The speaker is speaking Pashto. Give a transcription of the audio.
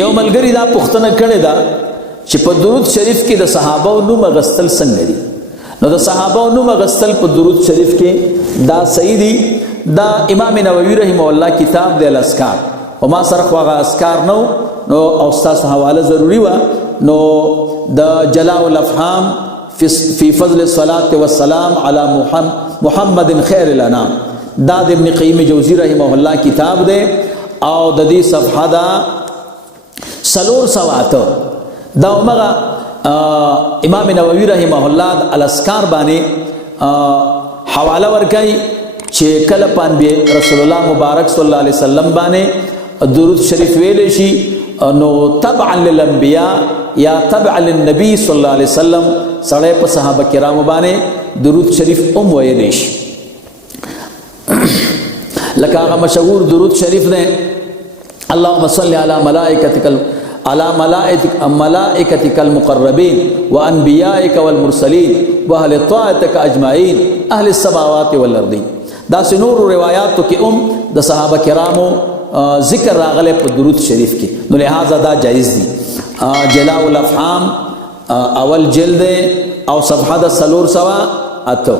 یو ملګری دا پوښتنه کړې ده چې په درود شریف کې د صحابه نوم غستل څنګه دي؟ نو د صحابه نوم غستل په درود شریف کې دا صحیح دي. دا امام نووي رحمه الله کتاب دی الاذکار، او ما سره خو هغه اذکار نو او ستاسو حواله ضروری وه. نو د جلاء الافهام فی فضل الصلاة والسلام علی محمد خیر الانام دا د ابن قیم جوزی رحمه الله کتاب دی، او د دې صفحه دا 408 دا عمره امام نووي رحمه الله د الاذکار باندې حواله ورکړي چې کله باندې رسول الله مبارک صلی الله علیه وسلم باندې درود شریف ویل شي نو تبعا للانبیاء یا تبعا للنبی صلی الله علیه وسلم سړی په صحابه کرامو باندې درود شریف ویلی شي. لکه هغه مشهور درود شریف دی اللهم صل على ملائكتك المقربين وانبيائك والمرسلين واهل طاعتك اجمعين اهل السماوات والارض. دا سنور روایاتو کې د صحابه کرامو ذکر راغلی په درود شریف کې، نو لہذا دا جایز دی. جلاء الافهام اول جلد او صفحه د 408.